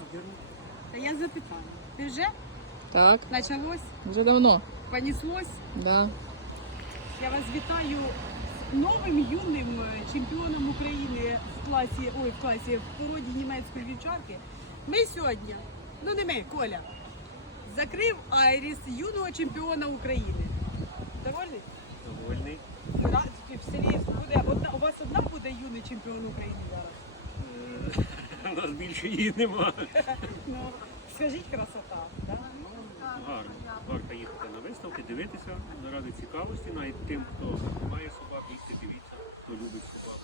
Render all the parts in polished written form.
Та я запитала. Ти вже? Так, Началось? вже давно. Понеслось? Да. Я вас вітаю з новим юним чемпіоном України в класі в породі німецької вівчарки. Ми сьогодні, ну не ми, Коля, закрив Айріс юного чемпіона України. Довольний? Довольний. В селі буде у вас одна буде юний чемпіон України зараз. У нас більше її нема. Ну, скажіть, красота. Да? Гарно. Варто їхати на виставки, дивитися заради цікавості, навіть тим, хто має собак, їхати, дивіться, хто любить собак.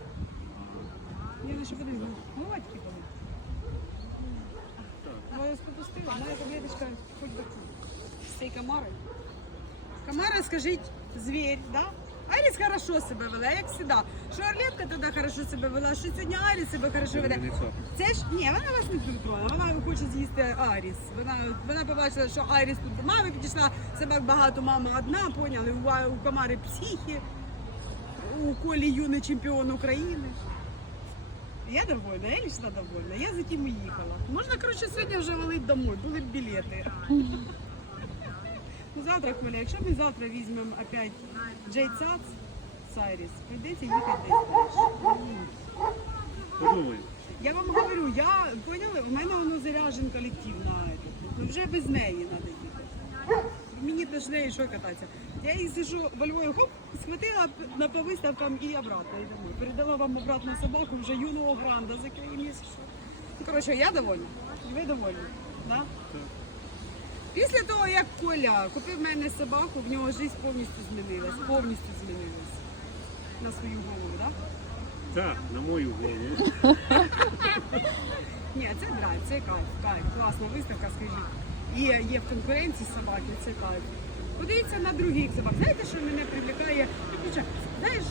Я лише подивлюсь. Молодькі були. Так. Я вас пропустила. Моя таблеточка хоч би з цієї Камари. Камара, скажіть, звір, да? Айріс хорошо себе вела, як завжди. Що Орлетка тоді хорошо себе вела, що сьогодні Айріс себе хорошо веде. Це ж, ні, вона вас не контролює, вона хоче з'їсти Айріс. Вона побачила, що Айріс тут до мами підійшла, собак багато, мама одна, поняли, у Камари психи, у Колі юний чемпіон України. Я довольна, я лично довольна, я за тим і їхала. Можна, коротше, сьогодні вже валити домой, були б білети. Ну, завтра, Коля, якщо ми завтра візьмемо опять Джей Цац з Айріс, прийдеться їхати десь. Подумаю. Я вам говорю, поняли, в мене воно заряжен колектив на этот. Ну, вже без неї треба їхати. Мені теж неї що кататися. Я їх сижу во Львові, хоп, схватила по виставкам і обратно. І домой. Передала вам обратно собаку, вже юного гранда за місяць. Ну, коротше, я довольна. Ви довольні. Да? Так. Після того, як Коля купив в мене собаку, в нього життя повністю змінилась. Повністю змінилась. На свою голову, так? Так, на мою голову. Ні, це драйв, це кайф, класна виставка, скажіть. Є в конкуренції собаки, це кайф. Подивіться на других собак. Знаєте, що мене привлікає? Знаєш,